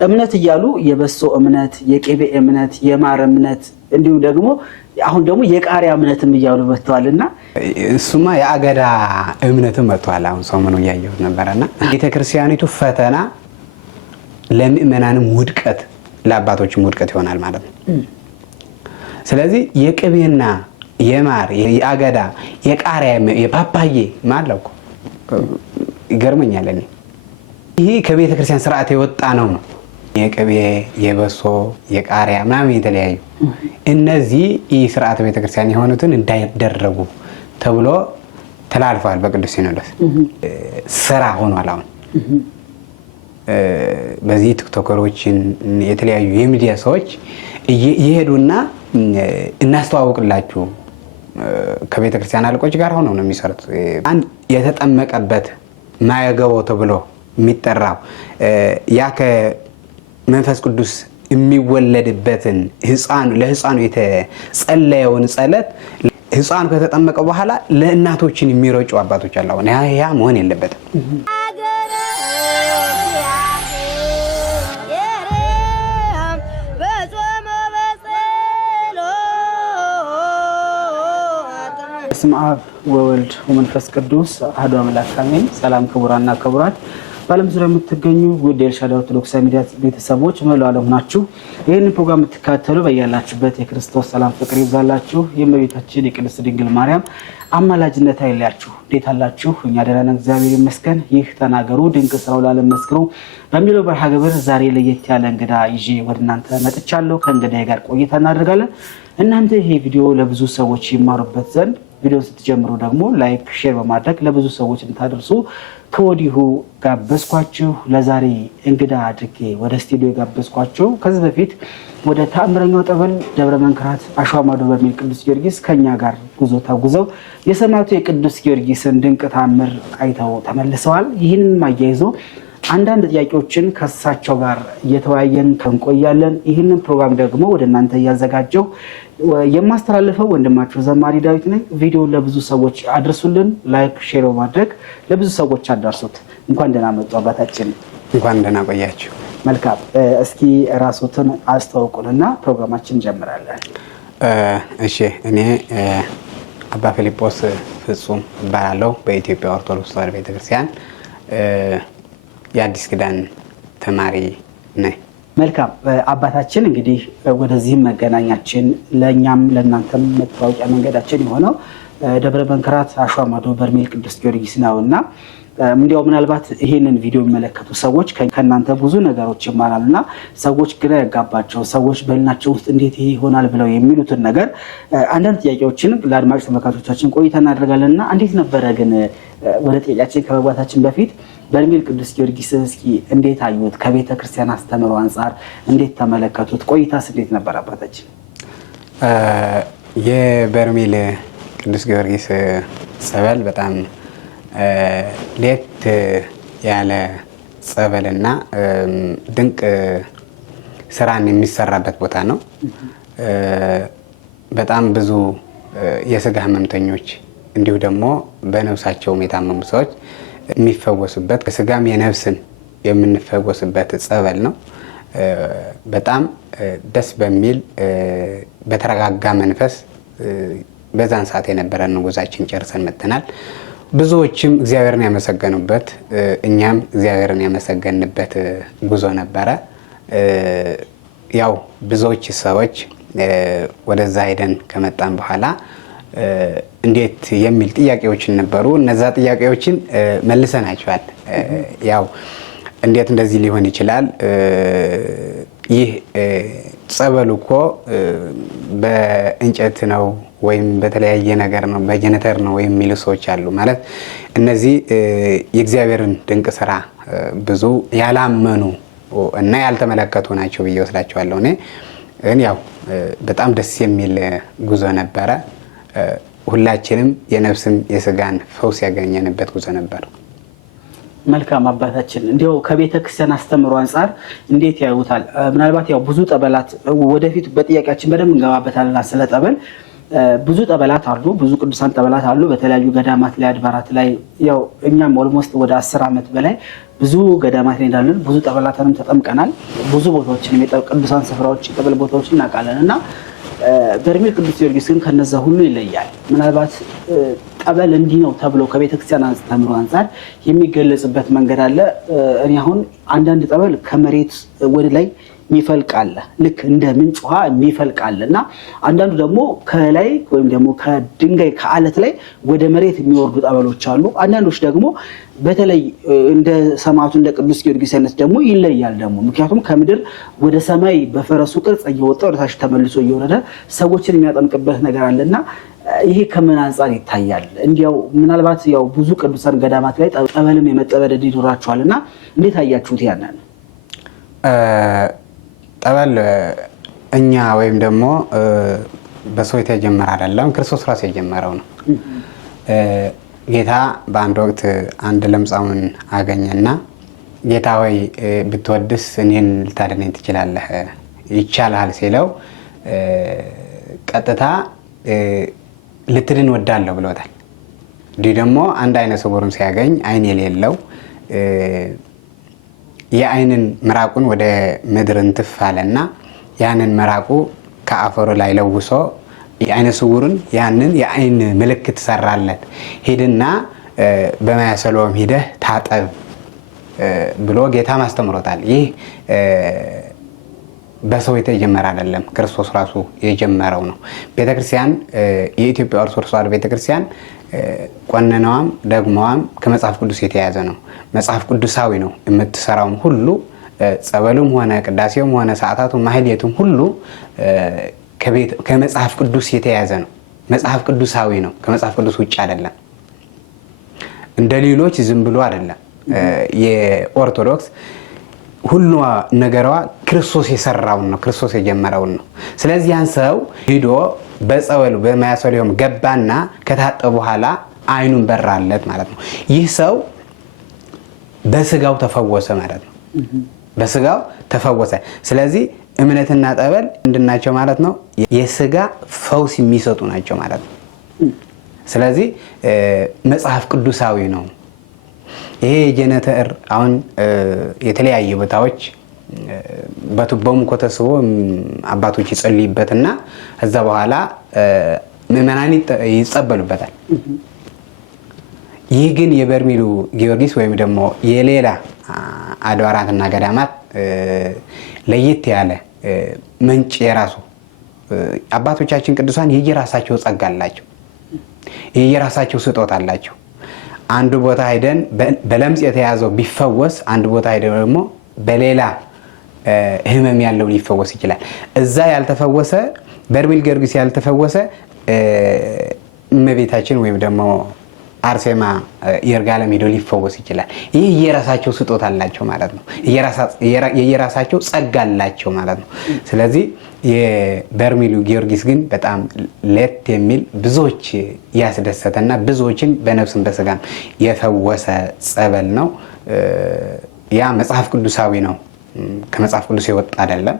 እምነት እያሉ የበሶ እምነት፣ የቅቤ እምነት፣ የማር እምነት እንዲሁም ደግሞ አሁን ደግሞ የቃሪያ እምነትም እያሉ መጥተዋልና እሱማ የአገዳ እምነትም መጥቷል። አሁን ሰሞኑን ያየሁት ነበርና ቤተክርስቲያኒቱ ፈተና ለምእመናንም ውድቀት ለአባቶችም ውድቀት ይሆናል ማለት ነው። ስለዚህ የቅቤና የማር የአገዳ የቃሪያ የፓፓዬ ማለቁ ይገርመኛል። ይሄ ከቤተክርስቲያን ስርዓት የወጣ ነው። የቅቤ የበሶ የቃሪያ ምናምን የተለያዩ እነዚህ ስርዓተ ቤተክርስቲያን የሆኑትን እንዳይደረጉ ተብሎ ተላልፈዋል በቅዱስ ሲኖዶስ። ስራ ሆኗል። አሁን በዚህ ቲክቶከሮችን የተለያዩ የሚዲያ ሰዎች ይሄዱና እናስተዋውቅላችሁ ከቤተክርስቲያን አለቆች ጋር ሆነው ነው የሚሰሩት። አንድ የተጠመቀበት ማያገባው ተብሎ የሚጠራው ያ ከመንፈስ ቅዱስ የሚወለድበትን ለህፃኑ የተጸለየውን ጸሎት ህፃኑ ከተጠመቀ በኋላ ለእናቶችን የሚረጩ አባቶች አሉ። ያ መሆን የለበትም። በስመ አብ ወወልድ ወመንፈስ ቅዱስ አሐዱ አምላክ አሜን። ሰላም ክቡራንና ክቡራት በዓለም ዙሪያ የምትገኙ ውድ የኤልሻዳይ ኦርቶዶክሳዊ ሚዲያ ቤተሰቦች መላው ዓለም ናችሁ ይህንን ፕሮግራም የምትከታተሉ በያላችሁበት የክርስቶስ ሰላም ፍቅር ይብዛላችሁ። የእመቤታችን የቅድስት ድንግል ማርያም አማላጅነት አይለያችሁ። እንዴት አላችሁ? እኛ ደህና ነን፣ እግዚአብሔር ይመስገን። ይህ ተናገሩ ድንቅ ስራው ለዓለም መስክሩ በሚለው መርሃ ግብር ዛሬ ለየት ያለ እንግዳ ይዤ ወደ እናንተ መጥቻለሁ። ከእንግዳዬ ጋር ቆይታ እናደርጋለን። እናንተ ይሄ ቪዲዮ ለብዙ ሰዎች ይማሩበት ዘንድ ቪዲዮ ስትጀምሩ ደግሞ ላይክ፣ ሼር በማድረግ ለብዙ ሰዎች እንታደርሱ ከወዲሁ ጋበዝኳችሁ። ለዛሬ እንግዳ አድርጌ ወደ ስቱዲዮ ጋበዝኳችሁ። ከዚህ በፊት ወደ ተአምረኛው ጠበል ደብረ መንክራት አሸዋ ማዶ በሚል ቅዱስ ጊዮርጊስ ከኛ ጋር ጉዞ ተጉዘው የሰማዕቱ የቅዱስ ጊዮርጊስን ድንቅ ተአምር አይተው ተመልሰዋል። ይህንን አያይዞ አንዳንድ ጥያቄዎችን ከእሳቸው ጋር እየተወያየን እንቆያለን። ይህንን ፕሮግራም ደግሞ ወደ እናንተ እያዘጋጀው የማስተላልፈው ወንድማችሁ ዘማሪ ዳዊት ነኝ። ቪዲዮውን ለብዙ ሰዎች አድርሱልን፣ ላይክ ሼር በማድረግ ለብዙ ሰዎች አዳርሱት። እንኳን ደህና መጡ አባታችን። እንኳን ደህና ቆያችሁ። መልካም። እስኪ ራስዎትን አስተዋውቁንና ፕሮግራማችን እንጀምራለን። እሺ፣ እኔ አባ ፊልጶስ ፍጹም እባላለሁ። በኢትዮጵያ ኦርቶዶክስ ተዋሕዶ ቤተክርስቲያን የአዲስ ኪዳን ተማሪ ነኝ። መልካም አባታችን፣ እንግዲህ ወደዚህም መገናኛችን ለእኛም ለእናንተም መታወቂያ መንገዳችን የሆነው ደብረ መንክራት አሸዋ ማዶ በርሜል ቅዱስ ጊዮርጊስ ነውና እንዲያው ምናልባት ይሄንን ቪዲዮ የሚመለከቱ ሰዎች ከእናንተ ብዙ ነገሮች ይማራሉና ሰዎች ግራ ያጋባቸው ሰዎች በልናቸው ውስጥ እንዴት ይሄ ይሆናል ብለው የሚሉትን ነገር አንዳንድ ጥያቄዎችን ለአድማጭ ተመልካቾቻችን ቆይታ እናደርጋለንና እንዴት ነበረ ግን ወደ ጥያቄያችን ከመግባታችን በፊት በርሜል ቅዱስ ጊዮርጊስ እስኪ እንዴት አዩት? ከቤተ ክርስቲያን አስተምሮ አንጻር እንዴት ተመለከቱት? ቆይታስ እንዴት ነበር አባታችን? የበርሜል ቅዱስ ጊዮርጊስ ጸበል በጣም ለየት ያለ ጸበልና ድንቅ ስራን የሚሰራበት ቦታ ነው። በጣም ብዙ የስጋ ህመምተኞች እንዲሁ ደግሞ በነፍሳቸውም የታመሙ ሰዎች የሚፈወሱበት ከስጋም የነፍስም የምንፈወስበት ጸበል ነው። በጣም ደስ በሚል በተረጋጋ መንፈስ በዛን ሰዓት የነበረን ጉዟችን ጨርሰን መጥተናል። ብዙዎችም እግዚአብሔርን ያመሰገኑበት እኛም እግዚአብሔርን ያመሰገንበት ጉዞ ነበረ። ያው ብዙዎች ሰዎች ወደዛ ሄደን ከመጣን በኋላ እንዴት የሚል ጥያቄዎችን ነበሩ። እነዛ ጥያቄዎችን መልሰናቸዋል። ያው እንዴት እንደዚህ ሊሆን ይችላል? ይህ ጸበሉ እኮ በእንጨት ነው ወይም በተለያየ ነገር ነው በጀነተር ነው ወይም የሚሉ ሰዎች አሉ። ማለት እነዚህ የእግዚአብሔርን ድንቅ ስራ ብዙ ያላመኑ እና ያልተመለከቱ ናቸው ብዬ ወስዳቸዋለሁ። እኔ ግን ያው በጣም ደስ የሚል ጉዞ ነበረ። ሁላችንም የነፍስም የስጋን ፈውስ ያገኘንበት ጉዞ ነበር። መልካም አባታችን፣ እንዲያው ከቤተ ክርስቲያን አስተምሮ አንጻር እንዴት ያዩታል? ምናልባት ያው ብዙ ጠበላት ወደፊት በጥያቄያችን በደንብ እንገባበታልና ስለ ጠበል ብዙ ጠበላት አሉ፣ ብዙ ቅዱሳን ጠበላት አሉ በተለያዩ ገዳማት ላይ አድባራት ላይ። ያው እኛም ኦልሞስት ወደ 10 ዓመት በላይ ብዙ ገዳማት ላይ እንዳለን ብዙ ጠበላትንም ተጠምቀናል። ብዙ ቦታዎችንም ቅዱሳን ስፍራዎች የጠበል ቦታዎችን እናውቃለን እና በርሜል ቅዱስ ጊዮርጊስ ግን ከነዛ ሁሉ ይለያል። ምናልባት ጠበል እንዲህ ነው ተብሎ ከቤተክርስቲያን አስተምህሮ አንጻር የሚገለጽበት መንገድ አለ። እኔ አሁን አንዳንድ ጠበል ከመሬት ወደ ላይ የሚፈልቃል፣ ልክ እንደ ምንጭ ውሃ የሚፈልቃል እና አንዳንዱ ደግሞ ከላይ ወይም ደግሞ ከድንጋይ ከአለት ላይ ወደ መሬት የሚወርዱ ጠበሎች አሉ። አንዳንዶች ደግሞ በተለይ እንደ ሰማዕቱ እንደ ቅዱስ ጊዮርጊስ አይነት ደግሞ ይለያል ደግሞ ምክንያቱም ከምድር ወደ ሰማይ በፈረሱ ቅርጽ እየወጣ ወደ ታች ተመልሶ እየወረደ ሰዎችን የሚያጠምቅበት ነገር አለና ይሄ ከምን አንጻር ይታያል? እንዲያው ምናልባት ያው ብዙ ቅዱሳን ገዳማት ላይ ጠበልም የመጠበል ዕድል ይኖራቸዋል እና እንዴት አያችሁት ያንን? ጠበል እኛ ወይም ደግሞ በሰው የተጀመረ አይደለም፣ ክርስቶስ ራሱ የጀመረው ነው። ጌታ በአንድ ወቅት አንድ ለምጻሙን አገኘና ጌታ ሆይ ብትወድስ እኔን ልታድነኝ ትችላለህ፣ ይቻልሃል ሲለው ቀጥታ ልትድን ወዳለሁ ብሎታል። እንዲህ ደግሞ አንድ አይነ ስውርም ሲያገኝ አይን የሌለው የአይንን ምራቁን ወደ ምድር እንትፍ አለና ያንን ምራቁ ከአፈሩ ላይ ለውሶ የአይነ ስውርን ያንን የአይን ምልክት ሰራለት። ሄድና በማየ ሰሎም ሂደህ ታጠብ ብሎ ጌታ ማስተምሮታል። ይህ በሰው የተጀመረ አይደለም፣ ክርስቶስ ራሱ የጀመረው ነው። ቤተክርስቲያን የኢትዮጵያ ኦርቶዶክስ ተዋሕዶ ቤተክርስቲያን ቆነናዋም ደግሞዋም ከመጽሐፍ ቅዱስ የተያዘ ነው። መጽሐፍ ቅዱሳዊ ነው። የምትሰራውም ሁሉ ጸበሉም ሆነ ቅዳሴውም ሆነ ሰዓታቱም ማህሌቱም ሁሉ ከመጽሐፍ ቅዱስ የተያዘ ነው። መጽሐፍ ቅዱሳዊ ነው። ከመጽሐፍ ቅዱስ ውጭ አይደለም። እንደ ሌሎች ዝም ብሎ አይደለም። የኦርቶዶክስ ሁሉ ነገሯ ክርስቶስ የሰራውን ነው፣ ክርስቶስ የጀመረውን ነው። ስለዚህ ያን ሰው ሂዶ በጸበሉ በማየ ሰሎም ገባና ከታጠበ በኋላ አይኑን በራለት ማለት ነው። ይህ ሰው በስጋው ተፈወሰ ማለት ነው። በስጋው ተፈወሰ። ስለዚህ እምነትና ጠበል ምንድናቸው ማለት ነው? የስጋ ፈውስ የሚሰጡ ናቸው ማለት ነው። ስለዚህ መጽሐፍ ቅዱሳዊ ነው። ይሄ የጀነተር አሁን የተለያዩ ቦታዎች በቱቦም ኮተስቦ አባቶች ይጸልይበትና ከዛ በኋላ ምዕመናን ይጸበሉበታል። ይህ ግን የበርሜሉ ጊዮርጊስ ወይም ደግሞ የሌላ አድባራትና ገዳማት ለየት ያለ ምንጭ የራሱ አባቶቻችን ቅዱሳን የየራሳቸው ጸጋ አላቸው፣ የየራሳቸው ስጦታ አላቸው። አንዱ ቦታ ሄደን በለምጽ የተያዘው ቢፈወስ፣ አንድ ቦታ ሄደን ደግሞ በሌላ ህመም ያለው ሊፈወስ ይችላል። እዛ ያልተፈወሰ በርሜል ጊዮርጊስ ያልተፈወሰ እመቤታችን ወይም ደግሞ አርሴማ ይርጋለም ሄዶ ሊፈወስ ይችላል። ይህ የየራሳቸው ስጦታ አላቸው ማለት ነው። የየራሳቸው ጸጋ አላቸው ማለት ነው። ስለዚህ የበርሜሉ ጊዮርጊስ ግን በጣም ለየት የሚል ብዙዎች ያስደሰተና ብዙዎችን በነፍስም በስጋም የፈወሰ ጸበል ነው። ያ መጽሐፍ ቅዱሳዊ ነው፣ ከመጽሐፍ ቅዱስ የወጣ አይደለም።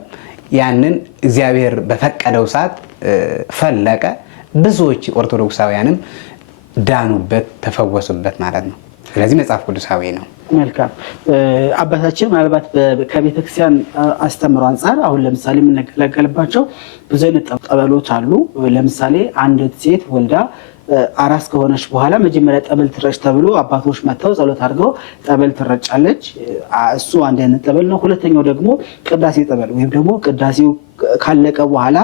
ያንን እግዚአብሔር በፈቀደው ሰዓት ፈለቀ። ብዙዎች ኦርቶዶክሳውያንም ዳኑበት፣ ተፈወሱበት ማለት ነው። ስለዚህ መጽሐፍ ቅዱሳዊ ነው። መልካም አባታችን፣ ምናልባት ከቤተክርስቲያን አስተምሮ አንጻር አሁን ለምሳሌ የምንገለገልባቸው ብዙ አይነት ጠበሎች አሉ። ለምሳሌ አንድ ሴት ወልዳ አራስ ከሆነች በኋላ መጀመሪያ ጠበል ትረጭ ተብሎ አባቶች መጥተው ጸሎት አድርገው ጠበል ትረጫለች። እሱ አንድ አይነት ጠበል ነው። ሁለተኛው ደግሞ ቅዳሴ ጠበል ወይም ደግሞ ቅዳሴው ካለቀ በኋላ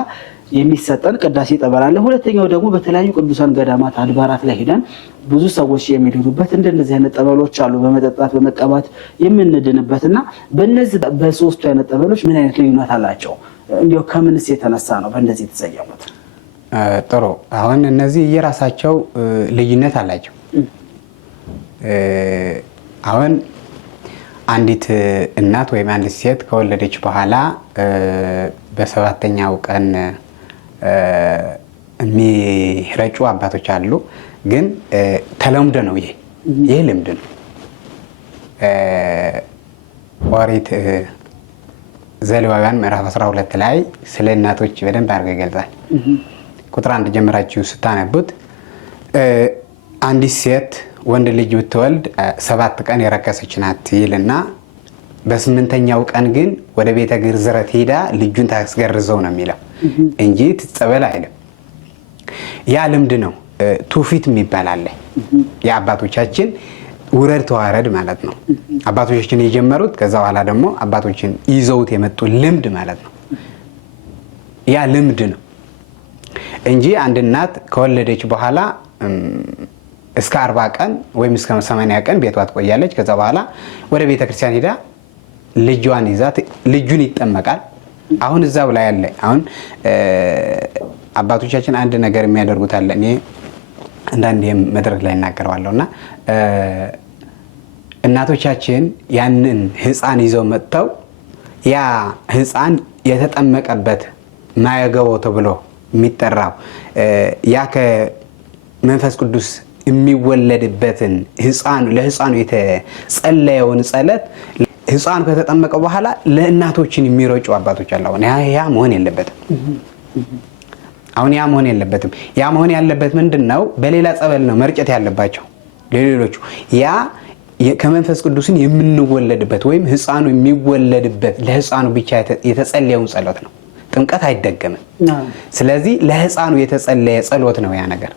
የሚሰጠን ቅዳሴ ጠበል አለ። ሁለተኛው ደግሞ በተለያዩ ቅዱሳን ገዳማት አድባራት ላይ ሄደን ብዙ ሰዎች የሚድኑበት እንደነዚህ አይነት ጠበሎች አሉ፣ በመጠጣት በመቀባት የምንድንበትና በእነዚህ በሶስቱ አይነት ጠበሎች ምን አይነት ልዩነት አላቸው? እንዲያው ከምንስ የተነሳ ነው በእነዚህ የተሰየሙት? ጥሩ። አሁን እነዚህ የራሳቸው ልዩነት አላቸው። አሁን አንዲት እናት ወይም አንዲት ሴት ከወለደች በኋላ በሰባተኛው ቀን የሚረጩ አባቶች አሉ። ግን ተለምዶ ነው። ይህ ልምድ ነው። ኦሪት ዘሌዋውያን ምዕራፍ 12 ላይ ስለ እናቶች በደንብ አድርገው ይገልጻል። ቁጥር 1 ጀምራችሁ ስታነቡት አንዲት ሴት ወንድ ልጅ ብትወልድ 7 ቀን የረከሰች ናት ይልና በ8ኛው ቀን ግን ወደ ቤተ ግዝረት ሄዳ ልጁን ታስገርዘው ነው የሚለው እንጂ ትጸበል አይልም። ያ ልምድ ነው። ትውፊት የሚባል አለ። የአባቶቻችን ውረድ ተዋረድ ማለት ነው። አባቶቻችን የጀመሩት ከዛ በኋላ ደግሞ አባቶችን ይዘውት የመጡ ልምድ ማለት ነው። ያ ልምድ ነው እንጂ አንድ እናት ከወለደች በኋላ እስከ 40 ቀን ወይም እስከ 80 ቀን ቤቷ ትቆያለች። ከዛ በኋላ ወደ ቤተ ክርስቲያን ሄዳ ልጇን ይዛ ልጁን ይጠመቃል። አሁን እዛው ላይ አለ። አሁን አባቶቻችን አንድ ነገር የሚያደርጉት አለ። እኔ አንዳንዴ መድረክ ላይ እናገረዋለሁና እናቶቻችን ያንን ሕፃን ይዘው መጥተው ያ ሕፃን የተጠመቀበት ማየገቦ ተብሎ የሚጠራው ያ ከመንፈስ ቅዱስ የሚወለድበትን ለሕፃኑ የተጸለየውን ጸሎት ሕፃኑ ከተጠመቀ በኋላ ለእናቶችን የሚረጩ አባቶች አሉ። ያ መሆን የለበትም። አሁን ያ መሆን የለበትም። ያ መሆን ያለበት ምንድነው? በሌላ ጸበል ነው መርጨት ያለባቸው ለሌሎቹ። ያ ከመንፈስ ቅዱስን የምንወለድበት ወይም ሕፃኑ የሚወለድበት ለሕፃኑ ብቻ የተጸለየውን ጸሎት ነው። ጥምቀት አይደገምም። ስለዚህ ለሕፃኑ የተጸለየ ጸሎት ነው ያ ነገር።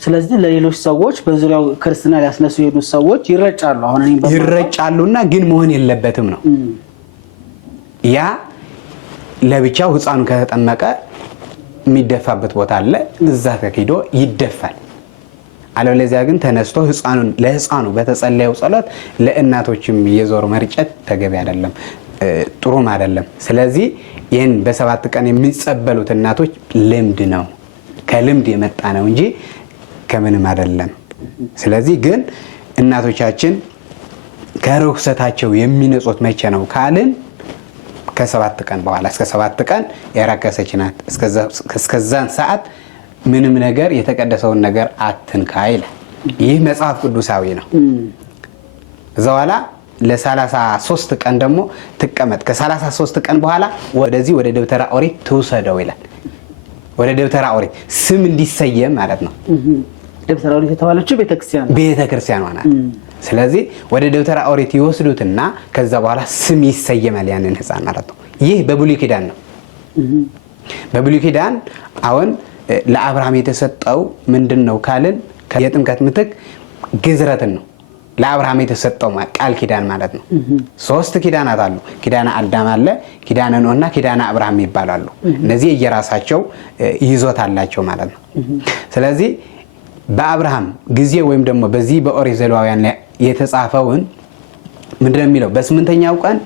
ስለዚህ ለሌሎች ሰዎች በዙሪያው ክርስትና ሊያስነሱ የሄዱ ሰዎች ይረጫሉ። አሁን እኔ ይረጫሉና ግን መሆን የለበትም ነው። ያ ለብቻው ሕፃኑ ከተጠመቀ የሚደፋበት ቦታ አለ። እዛ ተኪዶ ይደፋል። አለበለዚያ ግን ተነስቶ ለሕፃኑ በተጸለየው ጸሎት ለእናቶችም እየዞሩ መርጨት ተገቢ አይደለም፣ ጥሩም አይደለም። ስለዚህ ይህን በ7 ቀን የሚጸበሉት እናቶች ልምድ ነው፣ ከልምድ የመጣ ነው እንጂ ከምንም አይደለም። ስለዚህ ግን እናቶቻችን ከርኩሰታቸው የሚነጹት መቼ ነው ካልን ከ7 ቀን በኋላ እስከ 7 ቀን የረከሰች ናት። እስከዛን ሰዓት ምንም ነገር የተቀደሰውን ነገር አትንካ ይላል። ይህ መጽሐፍ ቅዱሳዊ ነው። እዛ በኋላ ለ33 ቀን ደግሞ ትቀመጥ። ከ33 ቀን በኋላ ወደ ደብተራ ኦሪት ትውሰደው ይላል። ወደ ደብተራ ኦሪት ስም እንዲሰየም ማለት ነው። ደብተራ ኦሪት የተባለችው ቤተክርስቲያኗ ናት። ስለዚህ ወደ ደብተራ ኦሪት ይወስዱትና ከዛ በኋላ ስም ይሰየማል ያንን ሕፃን ማለት ነው። ይህ በብሉይ ኪዳን ነው። በብሉይ ኪዳን አሁን ለአብርሃም የተሰጠው ምንድነው ካልን የጥምቀት ምትክ ግዝረትን ነው ለአብርሃም የተሰጠው ቃል ኪዳን ማለት ነው። 3 ኪዳናት አሉ። ኪዳነ አዳም አለ፣ ኪዳነ ኖህና ኪዳነ አብርሃም ይባላሉ። እነዚህ የየራሳቸው ይዞታ አላቸው ማለት ነው። ስለዚህ በአብርሃም ጊዜ ወይም ደግሞ በዚህ በኦሪት ዘሌዋውያን ላይ የተጻፈውን ምንድነው የሚለው? በ8ኛው ቀን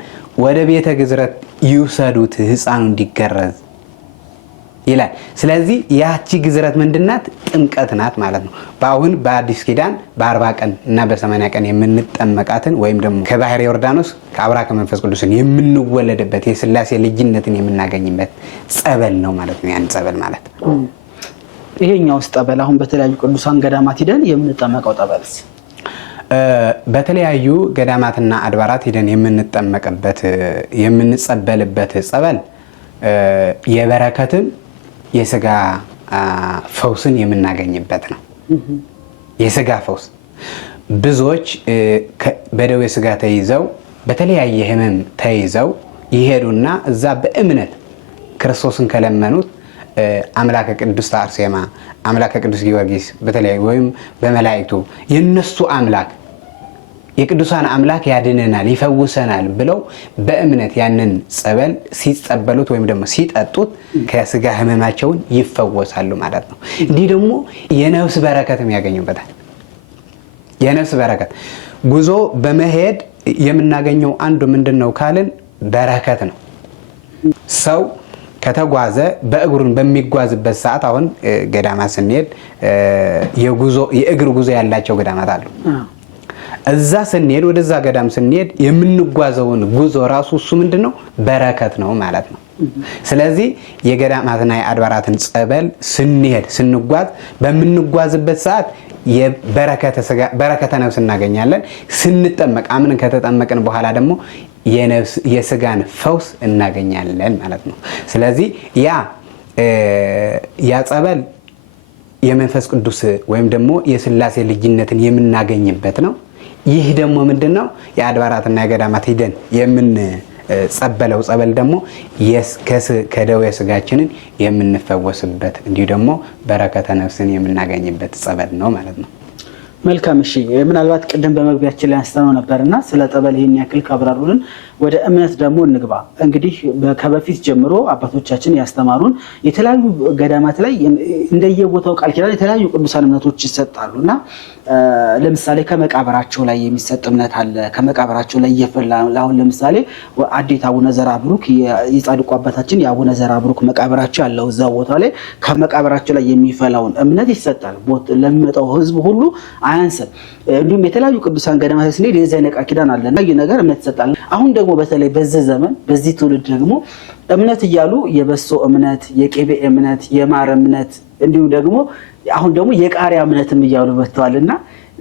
ወደ ቤተ ግዝረት ይውሰዱት ሕፃኑ እንዲገረዝ ይላል። ስለዚህ ያቺ ግዝረት ምንድናት? ጥምቀት ናት ማለት ነው። በአሁን በአዲስ ኪዳን በ40 ቀን እና በ80 ቀን የምንጠመቃትን ወይም ደግሞ ከባህር ዮርዳኖስ ከአብራ ከመንፈስ ቅዱስን የምንወለድበት የሥላሴ ልጅነትን የምናገኝበት ጸበል ነው ማለት ነው። ያን ጸበል ማለት ይሄኛውስ ጠበል አሁን በተለያዩ ቅዱሳን ገዳማት ሂደን የምንጠመቀው ጠበልስ? በተለያዩ ገዳማትና አድባራት ሂደን የምንጠመቅበት የምንጸበልበት ጸበል የበረከትን የስጋ ፈውስን የምናገኝበት ነው። የስጋ ፈውስ ብዙዎች በደዌ ስጋ ተይዘው በተለያየ ሕመም ተይዘው ይሄዱና እዛ በእምነት ክርስቶስን ከለመኑት አምላከ ቅዱስ አርሴማ፣ አምላከ ቅዱስ ጊዮርጊስ በተለያዩ ወይም በመላእክቱ የነሱ አምላክ የቅዱሳን አምላክ ያድነናል ይፈውሰናል ብለው በእምነት ያንን ጸበል ሲጸበሉት ወይም ደግሞ ሲጠጡት ከስጋ ሕመማቸውን ይፈወሳሉ ማለት ነው። እንዲህ ደግሞ የነፍስ በረከትም ያገኙበታል። የነፍስ በረከት ጉዞ በመሄድ የምናገኘው አንዱ ምንድነው ካልን በረከት ነው። ሰው ከተጓዘ በእግሩን በሚጓዝበት ሰዓት አሁን ገዳማት ስንሄድ የእግር ጉዞ ያላቸው ገዳማት አሉ። እዛ ስንሄድ ወደዛ ገዳም ስንሄድ የምንጓዘውን ጉዞ ራሱ እሱ ምንድነው? በረከት ነው ማለት ነው። ስለዚህ የገዳማትና የአድባራትን ጸበል ስንሄድ ስንጓዝ በምንጓዝበት ሰዓት በረከተ ነፍስ እናገኛለን። ስንጠመቅ አምነን ከተጠመቅን በኋላ ደግሞ የስጋን ፈውስ እናገኛለን ማለት ነው። ስለዚህ ያ ያ ጸበል የመንፈስ ቅዱስ ወይም ደግሞ የሥላሴ ልጅነትን የምናገኝበት ነው። ይህ ደግሞ ምንድነው? የአድባራትና የገዳማት ሂደን ጸበለው ጸበል ደግሞ ከደዌ ስጋችንን የምንፈወስበት እንዲሁ ደግሞ በረከተ ነፍስን የምናገኝበት ጸበል ነው ማለት ነው። መልካም። እሺ ምናልባት ቅድም በመግቢያችን ላይ አንስተነው ነበርና ስለ ጠበል ይሄን ያክል ካብራሩልን ወደ እምነት ደግሞ እንግባ። እንግዲህ ከበፊት ጀምሮ አባቶቻችን ያስተማሩን የተለያዩ ገዳማት ላይ እንደየቦታው ቃል ኪዳን የተለያዩ ቅዱሳን እምነቶች ይሰጣሉና ለምሳሌ ከመቃብራቸው ላይ የሚሰጥ እምነት አለ። ከመቃብራቸው ላይ እየፈላ አሁን ለምሳሌ አዴት አቡነ ዘርአብሩክ የጻድቁ አባታችን የአቡነ ዘርአብሩክ መቃብራቸው ያለው እዛ ቦታ ላይ ከመቃብራቸው ላይ የሚፈላውን እምነት ይሰጣል። ለሚመጣው ህዝብ ሁሉ አያንስም። እንዲሁም የተለያዩ ቅዱሳን ገዳማት ስንሄድ የዚህ አይነት ቃል ኪዳን አለ እና ይህ ነገር እምነት ይሰጣል። አሁን ደግሞ በተለይ በዚህ ዘመን በዚህ ትውልድ ደግሞ እምነት እያሉ የበሶ እምነት፣ የቄቤ እምነት፣ የማር እምነት እንዲሁም ደግሞ አሁን ደግሞ የቃሪያ እምነትም እያሉ መጥተዋልና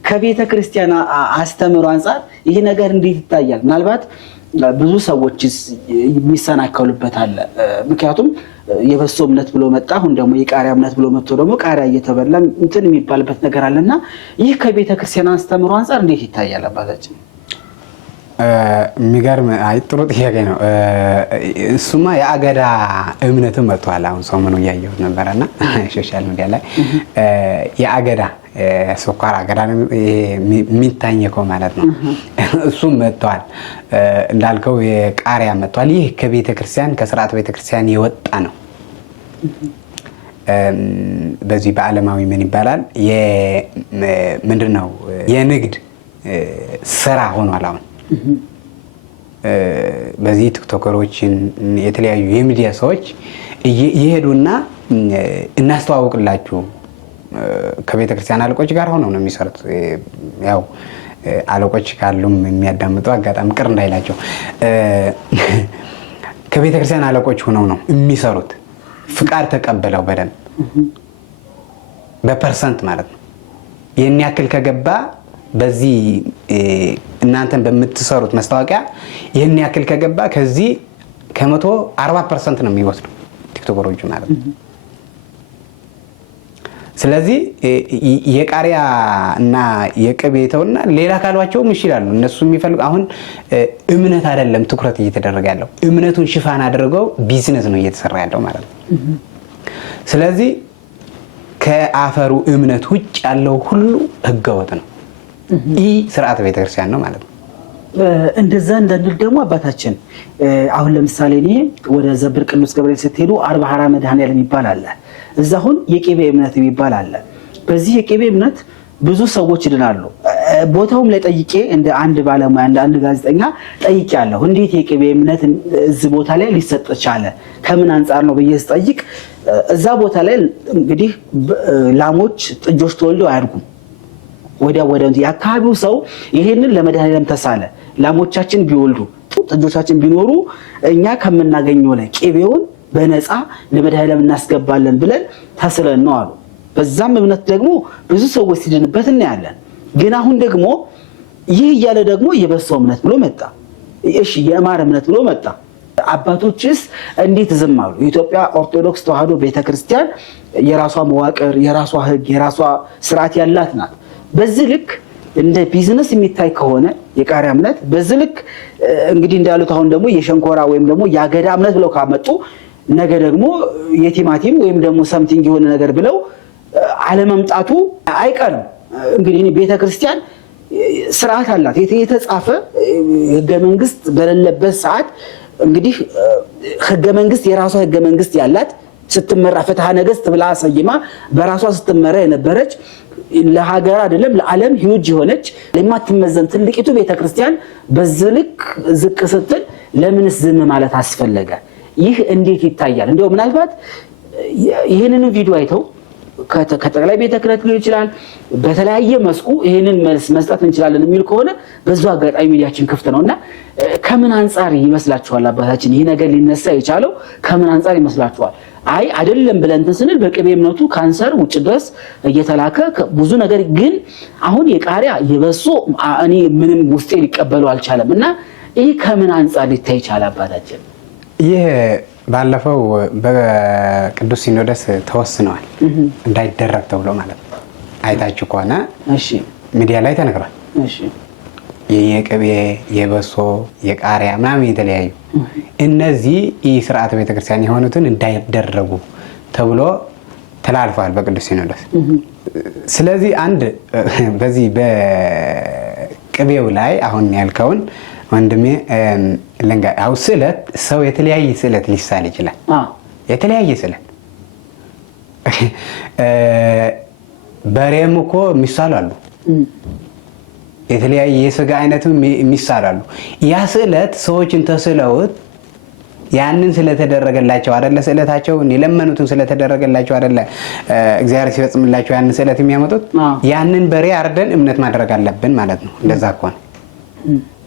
ከቤተ ክርስቲያን አስተምሮ አንጻር ይህ ነገር እንዴት ይታያል? ምናልባት ብዙ ሰዎች የሚሰናከሉበት አለ። ምክንያቱም የበሶ እምነት ብሎ መጣ፣ አሁን ደግሞ የቃሪያ እምነት ብሎ መጥቶ ደግሞ ቃሪያ እየተበላ እንትን የሚባልበት ነገር አለና ይህ ከቤተ ክርስቲያን አስተምሮ አንጻር እንዴት ይታያል አባታችን? የሚገርም ጥሩ ጥያቄ ነው። እሱማ የአገዳ እምነትም መጥቷል። አሁን ሰሞኑ እያየሁት ነበረና ሶሻል ሚዲያ ላይ የአገዳ ስኳር አገዳ የሚታኘከው ማለት ነው። እሱም መጥቷል። እንዳልከው የቃሪያ መጥቷል። ይህ ከቤተ ክርስቲያን ከስርዓት ቤተ ክርስቲያን የወጣ ነው። በዚህ በዓለማዊ ምን ይባላል ምንድን ነው የንግድ ስራ ሆኗል አሁን። በዚህ ቲክቶከሮችን የተለያዩ የሚዲያ ሰዎች ይሄዱና እናስተዋውቅላችሁ ከቤተ ክርስቲያን አለቆች ጋር ሆነው ነው የሚሰሩት። ያው አለቆች ካሉም የሚያዳምጡ አጋጣሚ ቅር እንዳይላቸው ከቤተ ክርስቲያን አለቆች ሆነው ነው የሚሰሩት። ፍቃድ ተቀበለው በደንብ በፐርሰንት ማለት ነው። ይህን ያክል ከገባ በዚህ እናንተን በምትሰሩት ማስታወቂያ ይህን ያክል ከገባ ከዚህ ከ140% ነው የሚወስዱ ቲክቶከሮቹ ማለት ነው። ስለዚህ የቃሪያ እና የቅቤ ተውና ሌላ ካሏቸውም ይችላሉ። እነሱ የሚፈልጉ አሁን እምነት አይደለም ትኩረት እየተደረገ ያለው፣ እምነቱን ሽፋን አድርገው ቢዝነስ ነው እየተሰራ ያለው ማለት ነው። ስለዚህ ከአፈሩ እምነት ውጭ ያለው ሁሉ ህገወጥ ነው። ይህ ስርዓተ ቤተክርስቲያን ነው ማለት ነው። እንደዛ እንዳንል ደግሞ አባታችን አሁን ለምሳሌ እኔ ወደ ዘብር ቅዱስ ገብርኤል ስትሄዱ 40 መድኃኔዓለም የሚባል አለ። እዛ አሁን የቄቤ እምነት የሚባል አለ። በዚህ የቄቤ እምነት ብዙ ሰዎች ይድናሉ። ቦታውም ላይ ጠይቄ እንደ አንድ ባለሙያ እንደ አንድ ጋዜጠኛ ጠይቄያለሁ። እንዴት የቄቤ እምነት እዚህ ቦታ ላይ ሊሰጥ ቻለ? ከምን አንጻር ነው ብዬ ስጠይቅ እዛ ቦታ ላይ እንግዲህ ላሞች ጥጆች ተወልደው አያድጉም። ወዲያ የአካባቢው ሰው ይሄንን ለመድኃኔዓለም ተሳለ። ላሞቻችን ቢወልዱ ጥጆቻችን ቢኖሩ እኛ ከምናገኘው ላይ ቄቤውን በነፃ ለመድኃኔዓለም እናስገባለን ብለን ተስለን ነው አሉ። በዛም እምነት ደግሞ ብዙ ሰዎች ሲድንበት እናያለን። ግን አሁን ደግሞ ይህ እያለ ደግሞ የበሶ እምነት ብሎ መጣ። እሺ የማር እምነት ብሎ መጣ። አባቶችስ እንዴት ዝም አሉ? የኢትዮጵያ ኦርቶዶክስ ተዋሕዶ ቤተክርስቲያን የራሷ መዋቅር፣ የራሷ ሕግ፣ የራሷ ስርዓት ያላት ናት። በዚህ ልክ እንደ ቢዝነስ የሚታይ ከሆነ የቃሪያ እምነት በዚህ ልክ እንግዲህ እንዳሉት አሁን ደግሞ የሸንኮራ ወይም ደግሞ የአገዳ እምነት ብለው ካመጡ ነገ ደግሞ የቲማቲም ወይም ደግሞ ሰምቲንግ የሆነ ነገር ብለው አለመምጣቱ አይቀርም። እንግዲህ ቤተክርስቲያን ስርዓት አላት። የተጻፈ ህገ መንግስት በሌለበት ሰዓት እንግዲህ ህገ መንግስት የራሷ ህገ መንግስት ያላት ስትመራ ፍትሐ ነገስት ብላ ሰይማ በራሷ ስትመራ የነበረች ለሀገር አይደለም ለዓለም ሂውጅ የሆነች ለማትመዘን ትልቂቱ ቤተክርስቲያን በዚህ ልክ ዝቅ ስትል ለምንስ ዝም ማለት አስፈለገ? ይህ እንዴት ይታያል? እንደው ምናልባት ይህንን ቪዲዮ አይተው ከጠቅላይ ቤተ ክህነት ሊሆን ይችላል በተለያየ መስኩ ይህንን መልስ መስጠት እንችላለን የሚል ከሆነ በዛ አጋጣሚ ሚዲያችን ክፍት ነውና ከምን አንጻር ይመስላችኋል አባታችን ይህ ነገር ሊነሳ የቻለው ከምን አንጻር ይመስላችኋል? አይ አይደለም ብለን ስንል በቅቤ እምነቱ ካንሰር ውጭ ድረስ እየተላከ ብዙ ነገር ግን አሁን የቃሪያ የበሶ እኔ ምንም ውስጤ ሊቀበሉ አልቻለም እና ይህ ከምን አንጻር ሊታይ ይቻላል አባታችን? ይህ ባለፈው በቅዱስ ሲኖዶስ ተወስነዋል እንዳይደረግ ተብሎ ማለት ነው። አይታችሁ ከሆነ ሚዲያ ላይ ተነግሯል። የቅቤ የበሶ የቃሪያ ምናምን የተለያዩ እነዚህ ስርዓተ ቤተክርስቲያን የሆኑትን እንዳይደረጉ ተብሎ ተላልፈዋል በቅዱስ ሲኖዶስ። ስለዚህ አንድ በዚህ በቅቤው ላይ አሁን ያልከውን ወንድሜ ለንጋ አው ስዕለት ሰው የተለያየ ስዕለት ሊሳል ይችላል። የተለያየ ስዕለት በሬም እኮ የሚሳሉ አሉ። የተለያየ የስጋ አይነትም የሚሳሉ አሉ። ያ ስዕለት ሰዎችን ተስለውት ያንን ስለተደረገላቸው አይደለ ስዕለታቸውን የለመኑትን ስለተደረገላቸው አይደለ እግዚአብሔር ሲፈጽምላቸው ያንን ስዕለት የሚያመጡት። ያንን በሬ አርደን እምነት ማድረግ አለብን ማለት ነው። እንደዛ እኮ ነው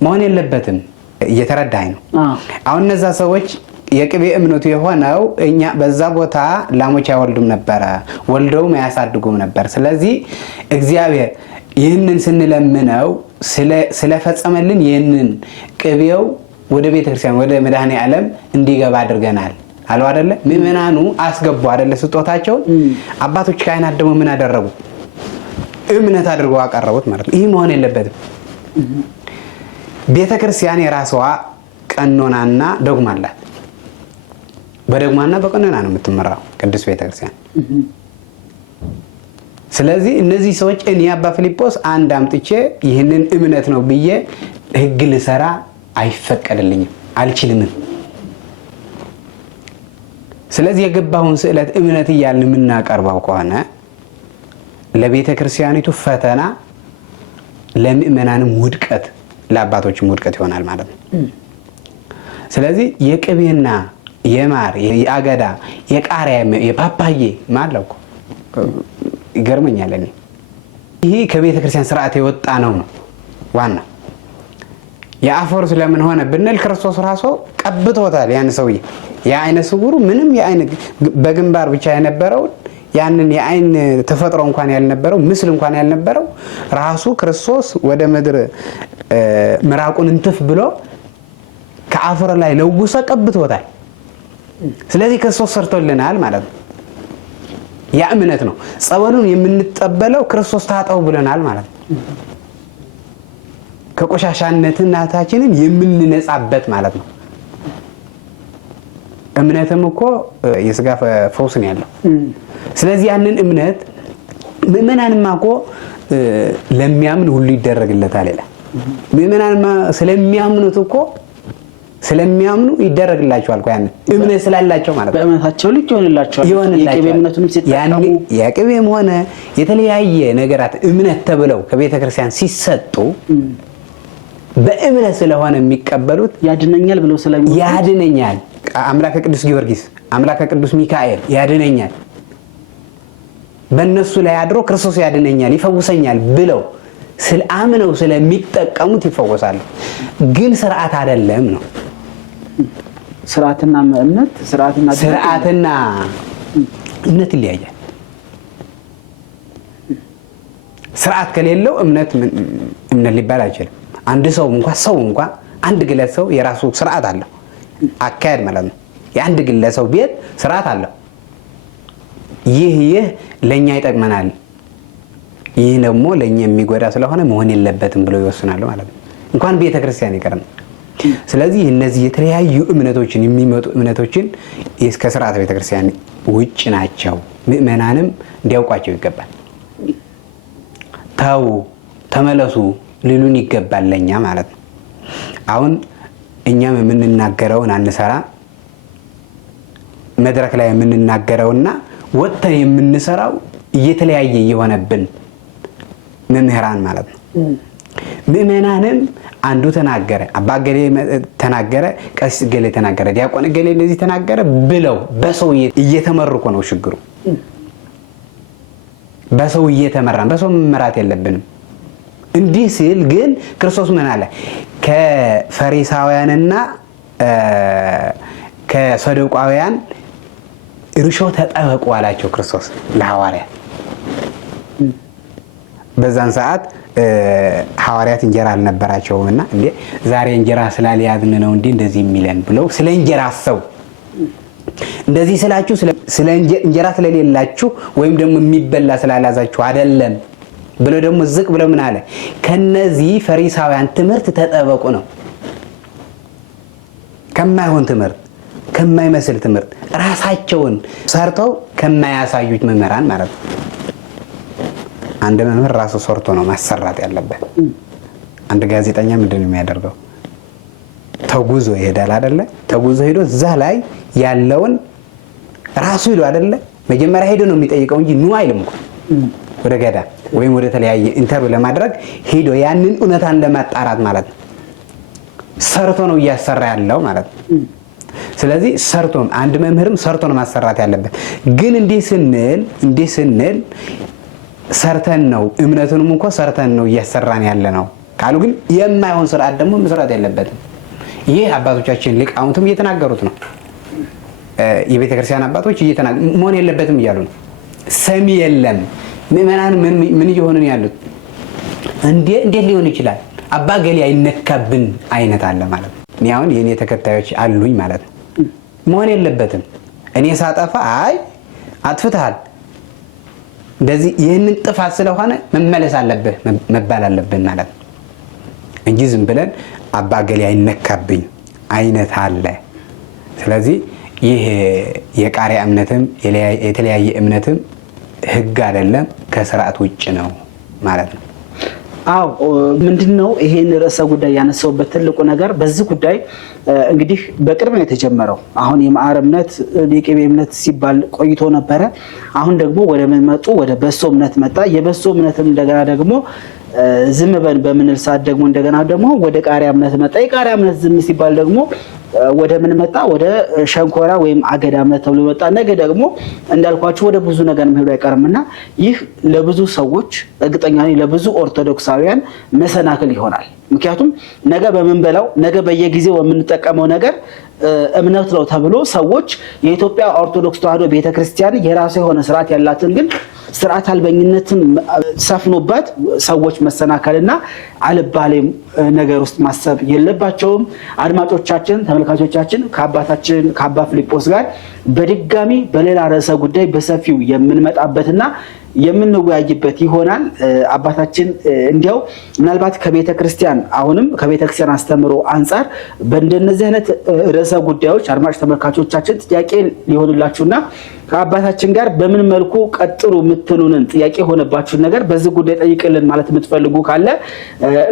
መሆን የለበትም። እየተረዳኝ ነው። አሁን እነዛ ሰዎች የቅቤ እምነቱ የሆነው እኛ በዛ ቦታ ላሞች አይወልዱም ነበረ፣ ወልደውም አያሳድጉም ነበር። ስለዚህ እግዚአብሔር ይህንን ስንለምነው ስለፈጸመልን ይህንን ቅቤው ወደ ቤተክርስቲያን ወደ መድኃኔ ዓለም እንዲገባ አድርገናል አለው አይደለ? ምእመናኑ አስገቡ አይደለ ስጦታቸውን። አባቶች ካህናት ደግሞ ምን አደረጉ? እምነት አድርገው አቀረቡት ማለት ነው። ይህ መሆን የለበትም። ቤተክርስቲያን የራሷ ቀኖናና ዶግማ አላት። በዶግማና በቀኖና ነው የምትመራው ቅዱስ ቤተክርስቲያን። ስለዚህ እነዚህ ሰዎች እኔ አባ ፊልጶስ አንድ አምጥቼ ይህንን እምነት ነው ብዬ ህግ ልሰራ አይፈቀድልኝም፣ አልችልም። ስለዚህ የገባውን ስዕለት እምነት እያልን የምናቀርበው ከሆነ ለቤተ ክርስቲያኒቱ ፈተና፣ ለምእመናንም ውድቀት፣ ለአባቶችም ውድቀት ይሆናል ማለት ነው። ስለዚህ የቅቤና የማር የአገዳ የቃሪያ የፓፓዬ ማለቁ ይገርመኛል። ይሄ ከቤተ ክርስቲያን ስርዓት የወጣ ነው ዋና የአፈሩ ስለምን ሆነ ብንል ክርስቶስ ራሱ ቀብቶታል ያን ሰውዬ። የአይነ ስውሩ ምንም የአይን በግንባር ብቻ የነበረው ያንን የአይን ተፈጥሮ እንኳን ያልነበረው ምስል እንኳን ያልነበረው ራሱ ክርስቶስ ወደ ምድር ምራቁን እንትፍ ብሎ ከአፈር ላይ ለውሶ ቀብቶታል። ስለዚህ ክርስቶስ ሰርቶልናል ማለት ነው። ያ እምነት ነው። ጸበሉን የምንጠበለው ክርስቶስ ታጠው ብለናል ማለት ነው። ከቆሻሻነትነታችንን የምንነጻበት ማለት ነው። እምነትም እኮ የስጋ ፈውስ ነው ያለው። ስለዚህ ያንን እምነት ምእመናንማ እኮ ለሚያምን ሁሉ ይደረግለታል ይላል። ምእመናንማ ስለሚያምኑት እኮ ስለሚያምኑ ይደረግላቸዋል እኮ ያን እምነት ስላላቸው ማለት ነው። በእምነታቸው ልክ ይሆንላቸዋል። የቅቤ እምነቱንም ሲጠቀሙ የቅቤም ሆነ የተለያየ ነገራት እምነት ተብለው ከቤተ ክርስቲያን ሲሰጡ በእምነት ስለሆነ የሚቀበሉት ያድነኛል ብለው ስለሚሉ ያድነኛል፣ አምላከ ቅዱስ ጊዮርጊስ አምላከ ቅዱስ ሚካኤል ያድነኛል፣ በእነሱ ላይ አድሮ ክርስቶስ ያድነኛል ይፈውሰኛል ብለው ስለአምነው ስለሚጠቀሙት ይፈወሳሉ። ግን ስርዓት አይደለም ነው። ስርዓትና እምነት ስርዓትና እምነት ይለያያል። ስርዓት ከሌለው እምነት ሊባል አይችልም። አንድ ሰው እንኳን አንድ ግለሰብ የራሱ ስርዓት አለው፣ አካሄድ ማለት ነው። የአንድ ግለሰብ ቤት ስርዓት አለው። ይህ ለኛ ይጠቅመናል፣ ይህ ደግሞ ለኛ የሚጎዳ ስለሆነ መሆን የለበትም ብለው ይወስናሉ ማለት ነው። እንኳን ቤተ ክርስቲያን ይቀርም። ስለዚህ እነዚህ የተለያዩ እምነቶችን የሚመጡ እምነቶችን እስከ ስርዓተ ቤተ ክርስቲያን ውጭ ናቸው። ምእመናንም እንዲያውቋቸው ይገባል። ታው ተመለሱ ሊሉን ይገባል ለኛ ማለት ነው። አሁን እኛም የምንናገረውን አንሰራ፣ መድረክ ላይ የምንናገረውና ወጥተን የምንሰራው እየተለያየ የሆነብን መምህራን ማለት ነው። ምእመናንም አንዱ ተናገረ፣ አባ ገሌ ተናገረ፣ ቀሲስ ገሌ ተናገረ፣ ዲያቆን ገሌ እንደዚህ ተናገረ ብለው በሰው እየተመረቁ ነው ችግሩ። በሰው እየተመራን በሰው መመራት የለብንም። እንዲህ ሲል ግን ክርስቶስ ምን አለ? ከፈሪሳውያንና ከሰዱቃውያን እርሾ ተጠበቁ አላቸው ክርስቶስ ለሐዋርያት። በዛን ሰዓት ሐዋርያት እንጀራ አልነበራቸውም እና እንዴ ዛሬ እንጀራ ስላልያዝን ነው እንዴ እንደዚህ የሚለን ብለው ስለ እንጀራ አሰቡ። እንደዚህ ስላችሁ ስለ እንጀራ ስለሌላችሁ ወይም ደግሞ የሚበላ ስላላዛችሁ አይደለም ብለው ደግሞ ዝቅ ብለው ምን አለ? ከነዚህ ፈሪሳውያን ትምህርት ተጠበቁ ነው። ከማይሆን ትምህርት፣ ከማይመስል ትምህርት ራሳቸውን ሰርተው ከማያሳዩት መምህራን ማለት ነው። አንድ መምህር ራሱ ሰርቶ ነው ማሰራት ያለበት። አንድ ጋዜጠኛ ምንድነው የሚያደርገው? ተጉዞ ይሄዳል አይደለ? ተጉዞ ሄዶ እዛ ላይ ያለውን ራሱ ሄዶ አይደለ? መጀመሪያ ሄዶ ነው የሚጠይቀው እንጂ ኑ አይልም እኮ ወደ ገዳ ወይም ወደ ተለያየ ኢንተርቪው ለማድረግ ሄዶ ያንን እውነታን ለማጣራት ማለት ነው። ሰርቶ ነው እያሰራ ያለው ማለት ነው። ስለዚህ ሰርቶ አንድ መምህርም ሰርቶ ነው ማሰራት ያለበት። ግን እንዲህ ስንል ሰርተን ነው እምነቱንም እንኳን ሰርተን ነው እያሰራን ያለ ነው ካሉ ግን የማይሆን ስርዓት ደግሞ መስራት የለበትም። ይህ አባቶቻችን ሊቃውንቱም እየተናገሩት ነው። የቤተ ክርስቲያን አባቶች መሆን የለበትም እያሉ ነው። ሰሚ የለም። ምእመናን ምን እየሆኑን ያሉት? እንዴት ሊሆን ይችላል? አባ ገሌ አይነካብን አይነት አለ ማለት ነው። እኔ አሁን የኔ ተከታዮች አሉኝ ማለት ነው። መሆን የለበትም። እኔ ሳጠፋ አይ አጥፍተሃል እንደዚህ ይህንን ጥፋት ስለሆነ መመለስ አለብህ መባል አለብን ማለት ነው እንጂ ዝም ብለን አባ ገሌ አይነካብኝ አይነት አለ። ስለዚህ ይህ የቃሪያ እምነትም የተለያየ እምነትም ህግ አይደለም፣ ከስርዓት ውጭ ነው ማለት ነው። አዎ ምንድነው ይሄን ርዕሰ ጉዳይ ያነሳውበት ትልቁ ነገር በዚህ ጉዳይ እንግዲህ በቅርብ ነው የተጀመረው። አሁን የማዕረ እምነት የቅቤ እምነት ሲባል ቆይቶ ነበረ። አሁን ደግሞ ወደ ምን መጡ? ወደ በሶ እምነት መጣ። የበሶ እምነትም እንደገና ደግሞ ዝም በምንል ሰዓት ደግሞ እንደገና ደግሞ ወደ ቃሪያ እምነት መጣ። የቃሪያ እምነት ዝም ሲባል ደግሞ ወደ ምን መጣ? ወደ ሸንኮራ ወይም አገዳ እምነት ተብሎ መጣ። ነገ ደግሞ እንዳልኳችሁ ወደ ብዙ ነገር መሄዱ አይቀርምና ይህ ለብዙ ሰዎች እርግጠኛ ነኝ ለብዙ ኦርቶዶክሳውያን መሰናክል ይሆናል። ምክንያቱም ነገ በምንበላው ነገ በየጊዜው የምንጠቀመው ነገር እምነት ነው ተብሎ ሰዎች የኢትዮጵያ ኦርቶዶክስ ተዋሕዶ ቤተክርስቲያን የራሷ የሆነ ስርዓት ያላትን ግን ስርዓት አልበኝነትን ሰፍኖባት ሰዎች መሰናከልና አልባሌ ነገር ውስጥ ማሰብ የለባቸውም። አድማጮቻችን፣ ተመልካቾቻችን ከአባታችን ከአባ ፊልጶስ ጋር በድጋሚ በሌላ ርዕሰ ጉዳይ በሰፊው የምንመጣበትና የምንወያይበት ይሆናል። አባታችን እንዲያው ምናልባት ከቤተ ክርስቲያን አሁንም ከቤተ ክርስቲያን አስተምሮ አንጻር በእንደነዚህ አይነት ርዕሰ ጉዳዮች አድማጭ ተመልካቾቻችን ጥያቄ ሊሆንላችሁና ከአባታችን ጋር በምን መልኩ ቀጥሩ የምትሉንን ጥያቄ የሆነባችሁን ነገር በዚህ ጉዳይ ጠይቅልን ማለት የምትፈልጉ ካለ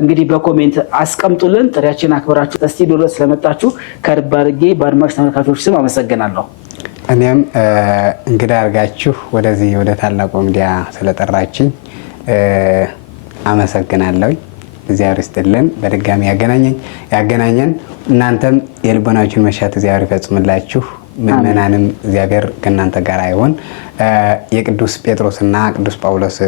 እንግዲህ በኮሜንት አስቀምጡልን። ጥሪያችን አክብራችሁ ስቱዲዮ ድረስ ስለመጣችሁ ከልብ አድርጌ በአድማጭ ተመልካቾች ስም አመሰግናለሁ። እኔም እንግዳ አድርጋችሁ ወደዚህ ወደ ታላቁ ሚዲያ ስለጠራችኝ አመሰግናለሁ። እግዚአብሔር ይስጥልን፣ በድጋሚ ያገናኘን። እናንተም የልቦናችሁን መሻት እግዚአብሔር ይፈጽምላችሁ። ምእመናንም እግዚአብሔር ከእናንተ ጋር አይሆን። የቅዱስ ጴጥሮስና ቅዱስ ጳውሎስ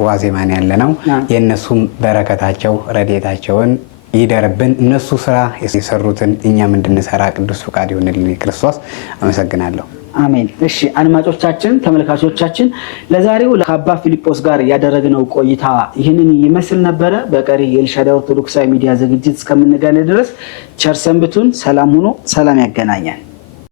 ዋዜማን ያለ ነው። የእነሱም በረከታቸው ረድኤታቸውን ይደርብን። እነሱ ስራ የሰሩትን እኛም እንድንሰራ ቅዱስ ፈቃድ ይሁንልን ክርስቶስ። አመሰግናለሁ። አሜን። እሺ አድማጮቻችን፣ ተመልካቾቻችን ለዛሬው ከአባ ፊልጶስ ጋር ያደረግነው ቆይታ ይህንን ይመስል ነበረ። በቀሪ የኤልሻዳይ ኦርቶዶክሳዊ ሚዲያ ዝግጅት እስከምንገናኝ ድረስ ቸር ሰንብቱን። ሰላም ሁኑ። ሰላም ያገናኛል።